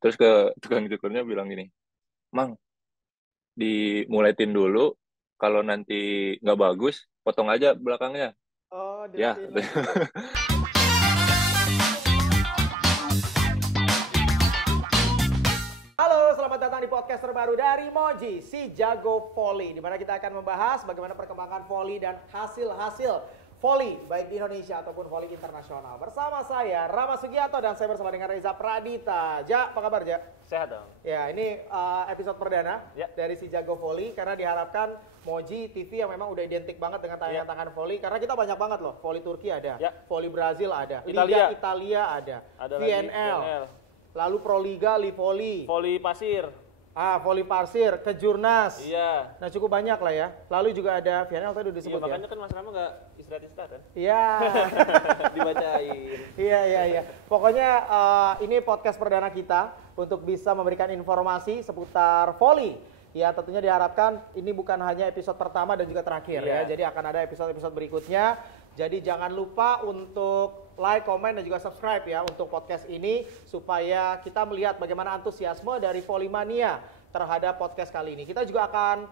Terus ke tukang cukurnya bilang gini, Mang, dimuletin dulu, kalau nanti nggak bagus, potong aja belakangnya. Oh, Ya, dirapiin lagi. Halo, selamat datang di podcast terbaru dari Moji, si jago volley. Di mana kita akan membahas bagaimana perkembangan volley dan hasil-hasil volley baik di Indonesia ataupun volley internasional. Bersama saya Rama Sugianto dan saya bersama dengan Reza Pradita. Ja, apa kabar Ja? Sehat dong. Ya, ini episode perdana dari si jago volley karena diharapkan Moji TV yang memang udah identik banget dengan tayangan-tayangan volley karena kita banyak banget loh. Volley Turki ada, volley Brazil ada, Liga Italia ada VNL. Lalu Proliga, Livoli. Volley pasir. Volley pasir, Kejurnas. Iya. Nah cukup banyak lah ya. Lalu juga ada VNL tadi udah disebut makanya kan Mas Rama nggak istirahat kan? Iya. Dibacain. Iya. Pokoknya ini podcast perdana kita untuk bisa memberikan informasi seputar volley. Ya tentunya diharapkan ini bukan hanya episode pertama dan juga terakhir ya. Jadi akan ada episode-episode berikutnya. Jadi jangan lupa untuk like, komen, dan juga subscribe ya untuk podcast ini supaya kita melihat bagaimana antusiasme dari Volleymania terhadap podcast kali ini. Kita juga akan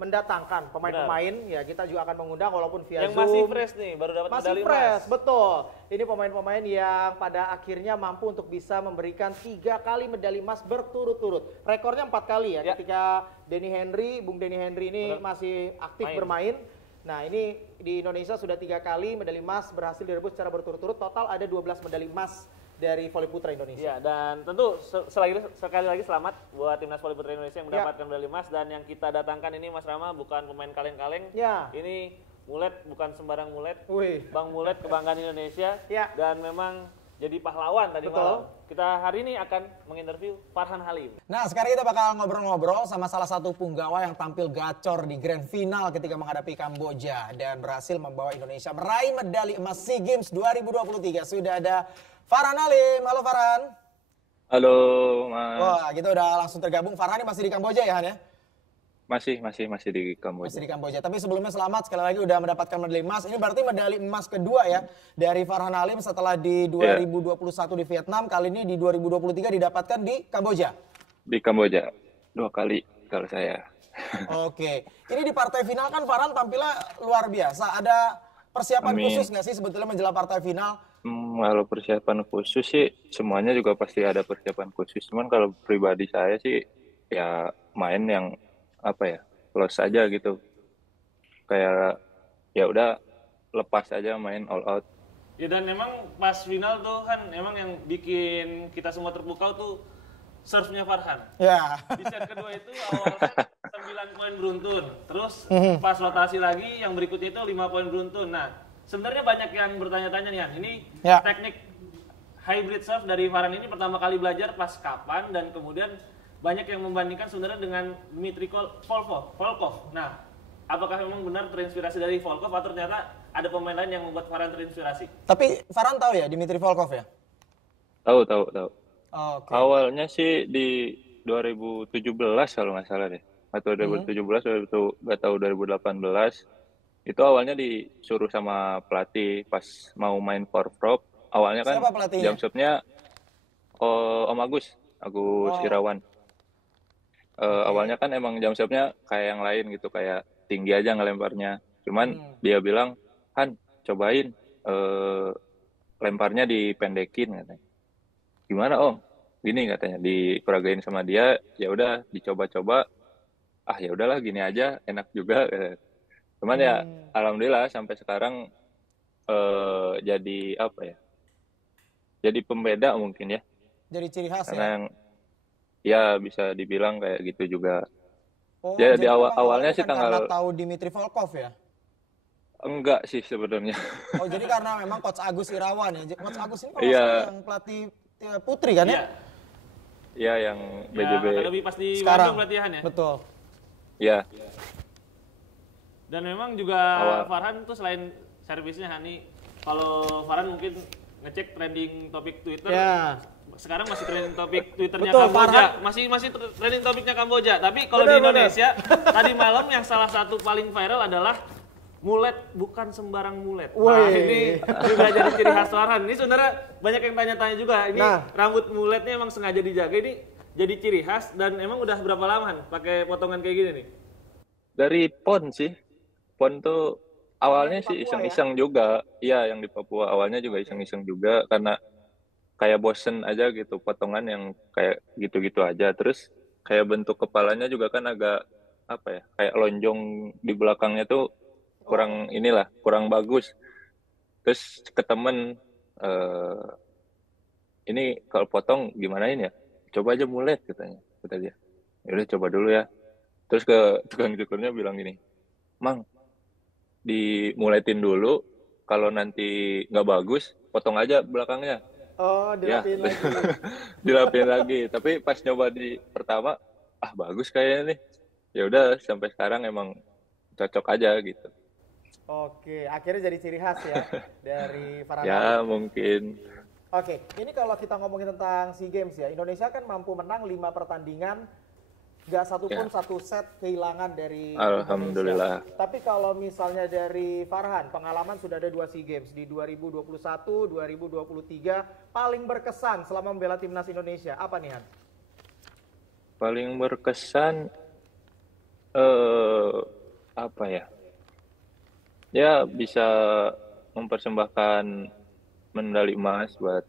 mendatangkan pemain-pemain ya, kita juga akan mengundang walaupun via yang Zoom. Masih fresh nih, baru dapat medali emas. Masih fresh, betul. Ini pemain-pemain yang pada akhirnya mampu untuk bisa memberikan 3 kali medali emas berturut-turut. Rekornya 4 kali ya, ketika Bung Denny Henry ini masih aktif bermain. Nah ini di Indonesia sudah 3 kali medali emas berhasil direbut secara berturut-turut. Total ada 12 medali emas dari volley putra Indonesia. Ya, dan tentu sekali lagi selamat buat timnas volley putra Indonesia yang mendapatkan medali emas. Dan yang kita datangkan ini Mas Rama bukan pemain kaleng-kaleng. Ini Mulet, bukan sembarang Mulet. Bang Mulet, kebanggaan Indonesia. Dan memang jadi pahlawan tadi malam. Kita hari ini akan menginterview Farhan Halim. Nah sekarang kita bakal ngobrol-ngobrol sama salah satu punggawa yang tampil gacor di grand final ketika menghadapi Kamboja. Dan berhasil membawa Indonesia meraih medali emas SEA Games 2023. Sudah ada Farhan Halim. Halo Farhan. Halo Mas. Wah kita udah langsung tergabung. Farhan ini masih di Kamboja ya Han ya? Masih di Kamboja. Masih di Kamboja. Tapi sebelumnya selamat sekali lagi udah mendapatkan medali emas. Ini berarti medali emas kedua ya dari Farhan Halim setelah di 2021 di Vietnam. Kali ini di 2023 didapatkan di Kamboja. Di Kamboja 2 kali kalau saya. Oke. Ini di partai final kan Farhan tampilnya luar biasa. Ada persiapan khusus nggak sih sebetulnya menjelang partai final? Kalau persiapan khusus sih semuanya juga pasti ada persiapan khusus. Cuman kalau pribadi saya sih ya main yang close aja gitu, kayak ya udah lepas aja main all out. Ya dan memang pas final tuh kan emang yang bikin kita semua terpukau tuh serve-nya Farhan. Di set kedua itu awalnya 9 poin beruntun, terus pas rotasi lagi yang berikutnya itu 5 poin beruntun. Nah sebenarnya banyak yang bertanya-tanya nih Han, ini teknik hybrid serve dari Farhan ini pertama kali belajar pas kapan, dan kemudian banyak yang membandingkan sebenarnya dengan Dmitry Volkov. Nah, apakah memang benar terinspirasi dari Volkov atau ternyata ada pemain lain yang membuat Farhan terinspirasi? Tapi Farhan tahu ya Dmitry Volkov ya? Tahu. Okay. Awalnya sih di 2017 kalau nggak salah deh. Atau 2017, nggak tahu 2018. Itu awalnya disuruh sama pelatih pas mau main for prop. Awalnya kan jump shotnya Om Agus Irawan. Awalnya kan emang jump shotnya kayak yang lain gitu, kayak tinggi aja ngelemparnya. Cuman dia bilang, Han cobain lemparnya dipendekin katanya. Gimana Om? Gini katanya, diperagain sama dia. Ya udah dicoba-coba. Ya udahlah gini aja, enak juga. Cuman ya alhamdulillah sampai sekarang jadi jadi pembeda mungkin ya. Jadi ciri khas karena ya bisa dibilang kayak gitu juga. Jadi awalnya sih karena tahu Dmitry Volkov ya? Enggak sih sebenarnya. Jadi karena memang Coach Agus Irawan ya. Coach Agus ini kalau yang pelatih putri kan ya? Iya yang BJB. Ya, lebih pas di sekarang pelatihan ya? Betul. Iya. Dan memang juga Farhan tuh selain servisnya Hani, kalau Farhan mungkin ngecek trending topik Twitter. Sekarang masih trending topik Twitternya Kamboja, masih trending topiknya Kamboja. Tapi kalau di Indonesia tadi malam yang salah satu paling viral adalah mulet bukan sembarang mulet. Nah, ini juga jadi ciri khas Farhan. Ini sebenarnya banyak yang tanya-tanya juga. Ini rambut muletnya emang sengaja dijaga. Ini jadi ciri khas dan emang udah berapa lama Han pakai potongan kayak gini nih? Dari PON sih. PON tuh awalnya sih iseng-iseng juga. Iya, yang di Papua awalnya juga iseng-iseng juga karena kayak bosen aja gitu potongan yang kayak gitu-gitu aja. Terus kayak bentuk kepalanya juga kan agak apa ya? Kayak lonjong di belakangnya tuh kurang kurang bagus. Terus ke temen ini kalau potong gimanain ya? Coba aja mulet katanya. Kata dia. Ya udah coba dulu ya. Terus ke tukang cukurnya bilang gini, Mang, dimuletin dulu, kalau nanti nggak bagus, potong aja belakangnya. Oh, dilapiin lagi. Dilapiin lagi. Tapi pas nyoba di pertama, bagus kayaknya nih. Ya udah sampai sekarang emang cocok aja gitu. Oke, akhirnya jadi ciri khas ya dari Farhan. Ya mungkin. Oke, ini kalau kita ngomongin tentang SEA Games ya, Indonesia kan mampu menang 5 pertandingan, nggak satupun satu set kehilangan dari Alhamdulillah. Indonesia. Tapi kalau misalnya dari Farhan, pengalaman sudah ada 2 SEA Games di 2021, 2023, paling berkesan selama membela timnas Indonesia, apa nih Han? Paling berkesan, apa ya? Ya bisa mempersembahkan medali emas buat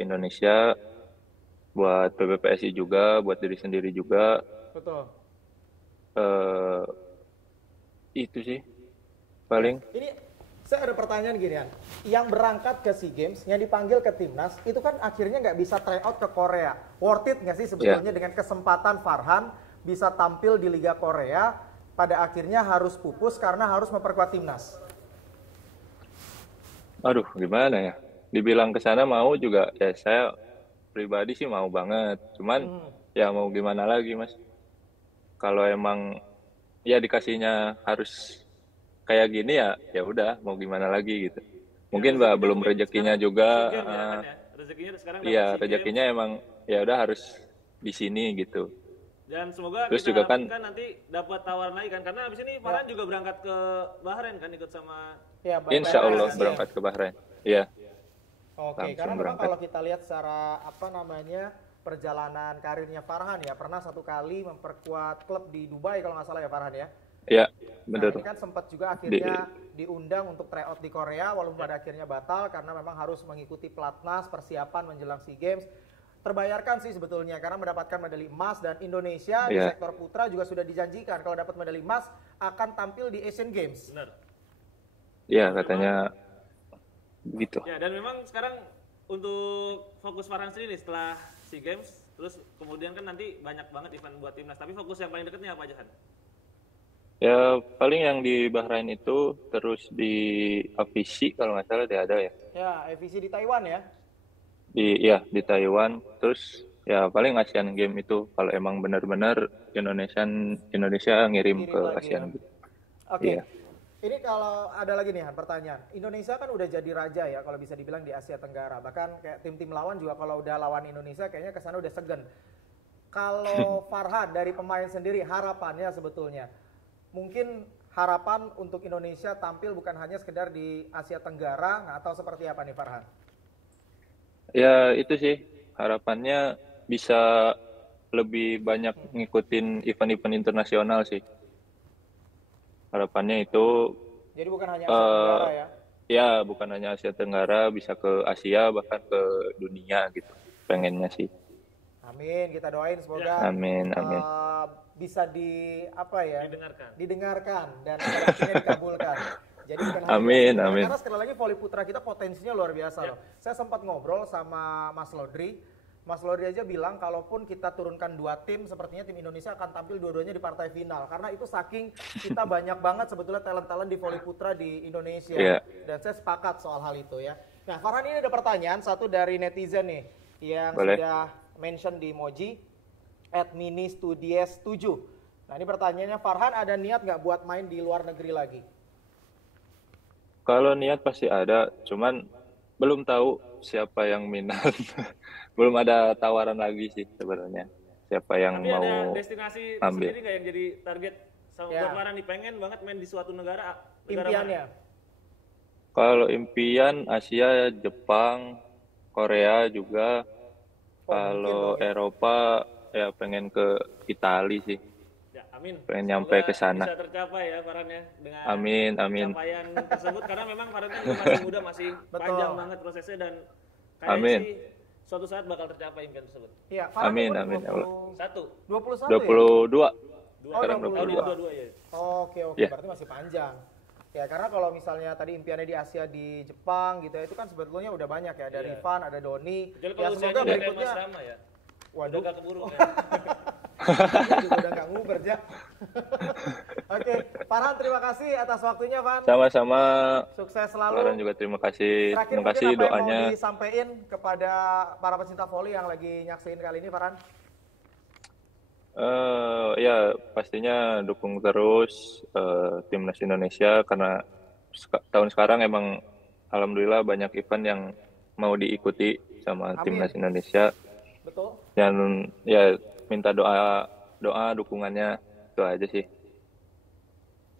Indonesia, buat PBPSI juga, buat diri sendiri juga. Betul. Itu sih paling. Ini saya ada pertanyaan gini kan, yang berangkat ke SEA Games, yang dipanggil ke timnas, itu kan akhirnya nggak bisa try out ke Korea. Worth it nggak sih sebetulnya dengan kesempatan Farhan bisa tampil di Liga Korea, pada akhirnya harus pupus karena harus memperkuat timnas? Aduh, gimana ya? Dibilang ke sana mau juga, ya saya pribadi sih mau banget. Cuman ya mau gimana lagi, Mas? Kalau emang ya dikasihnya harus kayak gini ya udah mau gimana lagi gitu. Mungkin ya, belum rezekinya juga. Rezekinya emang ya udah harus di sini gitu. Dan semoga terus kita juga kan nanti dapat tawaran lagi kan, karena abis ini Farhan juga berangkat ke Bahrain kan, ikut sama Insya Allah berangkat ke Bahrain. Iya. Oke, karena memang kalau kita lihat secara perjalanan karirnya Farhan ya, pernah satu kali memperkuat klub di Dubai kalau nggak salah ya Farhan ya. Iya, benar. Nah, ini kan sempat juga akhirnya diundang untuk tryout di Korea, walaupun pada akhirnya batal karena memang harus mengikuti pelatnas persiapan menjelang SEA Games. Terbayarkan sih sebetulnya karena mendapatkan medali emas, dan Indonesia di sektor putra juga sudah dijanjikan kalau dapat medali emas akan tampil di Asian Games. Benar. Iya, katanya begitu. Ya, dan memang sekarang untuk fokus Farhan sendiri nih setelah SEA Games, terus kemudian kan nanti banyak banget event buat timnas, tapi fokus yang paling dekatnya apa aja kan? Ya paling yang di Bahrain itu, terus di AVC kalau nggak salah ada ya. Ya, AVC di Taiwan ya. Di Taiwan. Terus ya paling Asian Game itu kalau emang benar-benar Indonesia ngirim ke Asian Game. Oke. Ini kalau ada lagi nih pertanyaan, Indonesia kan udah jadi raja ya kalau bisa dibilang di Asia Tenggara, bahkan kayak tim-tim lawan juga kalau udah lawan Indonesia kayaknya kesana udah segan. Kalau Farhan dari pemain sendiri, harapannya sebetulnya mungkin harapan untuk Indonesia tampil bukan hanya sekedar di Asia Tenggara, atau seperti apa nih Farhan? Ya itu sih harapannya bisa lebih banyak ngikutin event-event internasional sih. Harapannya itu. Jadi bukan hanya Asia Tenggara ya? Ya bukan hanya Asia Tenggara, bisa ke Asia bahkan ke dunia gitu. Pengennya sih. Amin, kita doain semoga amin. Bisa didengarkan dan akhirnya dikabulkan. Jadi amin. Karena sekali lagi voli putra kita potensinya luar biasa loh. Saya sempat ngobrol sama Mas Lodri. Mas Lodri aja bilang kalaupun kita turunkan 2 tim, sepertinya tim Indonesia akan tampil dua-duanya di partai final. Karena itu saking kita banyak banget sebetulnya talent-talent di voli putra di Indonesia. Dan saya sepakat soal hal itu ya. Nah Farhan, ini ada pertanyaan satu dari netizen nih yang sudah mention di emoji @ministudies7. Nah ini pertanyaannya, Farhan ada niat nggak buat main di luar negeri lagi? Kalau niat pasti ada, cuman belum tahu siapa yang minat. Belum ada tawaran lagi sih sebenarnya. Siapa yang tapi mau ada destinasi ambil. sendiri nggak yang jadi target Sama buat Farhan nih, pengen banget main di suatu negara impiannya? Kalau impian Asia, Jepang, Korea juga. Kalau Eropa ya pengen ke Italia sih. Ya, amin. Pengen nyampe ke sana. Bisa tercapai ya Farhan ya dengan amin. pencapaian tersebut karena memang Farhan kan juga masih muda, masih panjang banget prosesnya dan kayaknya sih suatu saat bakal tercapai impian tersebut. Iya, amin. 21 22. Sekarang 22 ya. Oke, berarti masih panjang. Ya, karena kalau misalnya tadi impiannya di Asia, di Jepang gitu ya, itu kan sebetulnya udah banyak ya. Ada Rifan, ada Doni. Ya semoga berikutnya. Ya. Waduh, udah gak keburu ya. juga udah gak nguber ya. Oke, Farhan terima kasih atas waktunya, Van. Sama-sama. Sukses selalu. Farhan juga terima kasih. Terakhir, terima kasih doanya. Apa yang mau disampaikan kepada para pecinta voli yang lagi nyaksiin kali ini, Farhan? Ya pastinya dukung terus timnas Indonesia karena tahun sekarang emang alhamdulillah banyak event yang mau diikuti sama timnas Indonesia. Betul. Dan ya minta doa dukungannya, itu aja sih.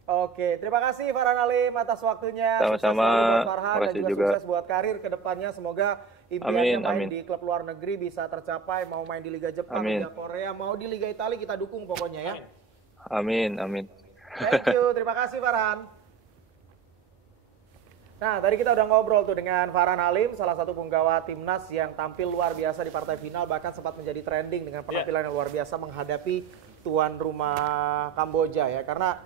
Oke, terima kasih Farhan Halim atas waktunya. Sama-sama. Terima kasih juga. Sukses buat karir ke depannya. Semoga impiannya main di klub luar negeri bisa tercapai. Mau main di Liga Jepang, Liga Korea, mau di Liga Italia, kita dukung pokoknya ya. Amin. Thank you, terima kasih Farhan. Nah, tadi kita udah ngobrol tuh dengan Farhan Halim, salah satu punggawa timnas yang tampil luar biasa di partai final, bahkan sempat menjadi trending dengan penampilan yang luar biasa menghadapi tuan rumah Kamboja ya. Karena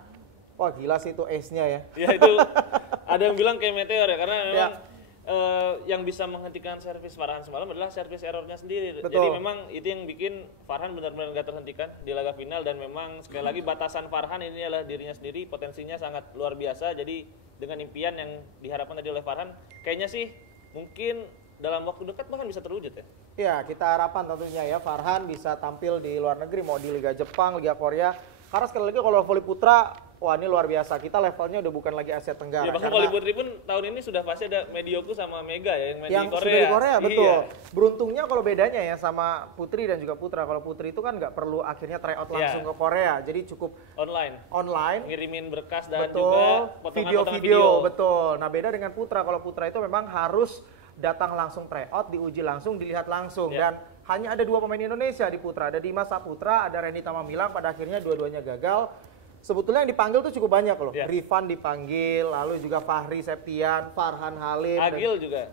wah gila sih itu ace-nya ya. Ya itu ada yang bilang kayak meteor ya, karena memang yang bisa menghentikan servis Farhan semalam adalah servis errornya sendiri. Betul. Jadi memang itu yang bikin Farhan benar-benar gak terhentikan di laga final, dan memang sekali lagi batasan Farhan ini adalah dirinya sendiri, potensinya sangat luar biasa. Jadi dengan impian yang diharapkan tadi oleh Farhan, kayaknya sih mungkin dalam waktu dekat bahkan bisa terwujud ya. Ya, kita harapkan tentunya ya Farhan bisa tampil di luar negeri, mau di Liga Jepang, Liga Korea. Karena sekali lagi kalau voli putra, wah ini luar biasa. Kita levelnya udah bukan lagi Asia Tenggara. Ya, bahkan voli putri pun tahun ini sudah pasti ada Medioku sama Mega ya, yang main di Korea. Sudah di Korea, betul. Iya. Beruntungnya kalau bedanya ya sama putri dan juga putra. Kalau putri itu kan nggak perlu akhirnya tryout langsung ke Korea. Jadi cukup online. Ngirimin berkas dan betul, juga potongan-potongan video. Betul. Nah beda dengan putra. Kalau putra itu memang harus datang langsung tryout, diuji langsung, dilihat langsung. Dan hanya ada 2 pemain Indonesia di putra. Ada Dimas Saputra, ada Rendy Tamamilang. Pada akhirnya dua-duanya gagal. Sebetulnya yang dipanggil tuh cukup banyak loh. Rifan dipanggil, lalu juga Fahri Septian, Farhan Halim.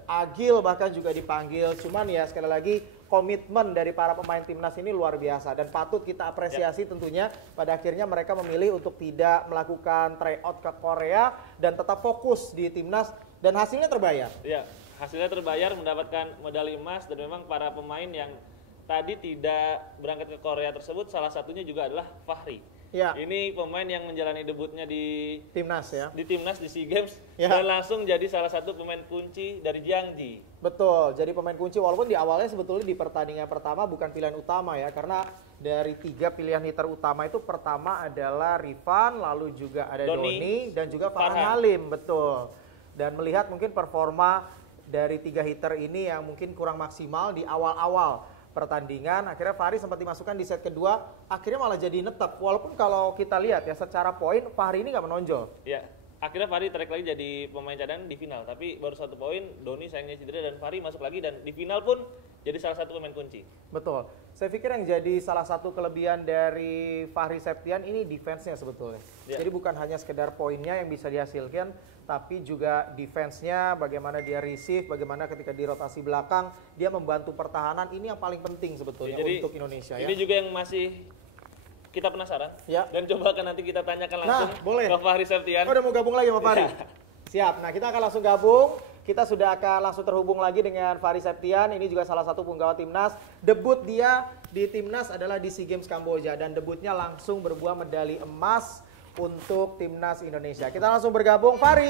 Agil bahkan juga dipanggil. Cuman ya sekali lagi komitmen dari para pemain timnas ini luar biasa. Dan patut kita apresiasi tentunya. Pada akhirnya mereka memilih untuk tidak melakukan tryout ke Korea. Dan tetap fokus di timnas. Dan hasilnya terbayar. Iya. Hasilnya terbayar, mendapatkan medali emas, dan memang para pemain yang tadi tidak berangkat ke Korea tersebut salah satunya juga adalah Fahri. Ya. Ini pemain yang menjalani debutnya di timnas ya. Di timnas di SEA Games dan langsung jadi salah satu pemain kunci dari Jiangji. Betul, jadi pemain kunci walaupun di awalnya sebetulnya di pertandingan pertama bukan pilihan utama ya, karena dari 3 pilihan hitter utama itu pertama adalah Rifan, lalu juga ada Doni dan juga Farhan Halim, betul. Dan melihat mungkin performa dari 3 hitter ini yang mungkin kurang maksimal di awal-awal pertandingan, akhirnya Fahri sempat dimasukkan di set kedua, akhirnya malah jadi netep. Walaupun kalau kita lihat ya secara poin Fahri ini nggak menonjol. Ya, akhirnya Fahri tarik lagi jadi pemain cadangan di final, tapi baru 1 poin, Doni sayangnya cedera dan Fahri masuk lagi, dan di final pun jadi salah satu pemain kunci. Betul. Saya pikir yang jadi salah satu kelebihan dari Fahri Septian ini defense-nya sebetulnya. Jadi bukan hanya sekedar poinnya yang bisa dihasilkan, tapi juga defense-nya, bagaimana dia receive, bagaimana ketika di rotasi belakang dia membantu pertahanan, ini yang paling penting sebetulnya untuk Indonesia. Ini juga yang masih kita penasaran dan coba akan nanti kita tanyakan langsung ke Fahri Septian. Udah mau gabung lagi sama Fahri? Siap, nah kita akan langsung gabung. Kita sudah akan langsung terhubung lagi dengan Fahri Septian. Ini juga salah satu punggawa timnas. Debut dia di timnas adalah di SEA Games Kamboja. Dan debutnya langsung berbuah medali emas untuk timnas Indonesia. Kita langsung bergabung, Fahri.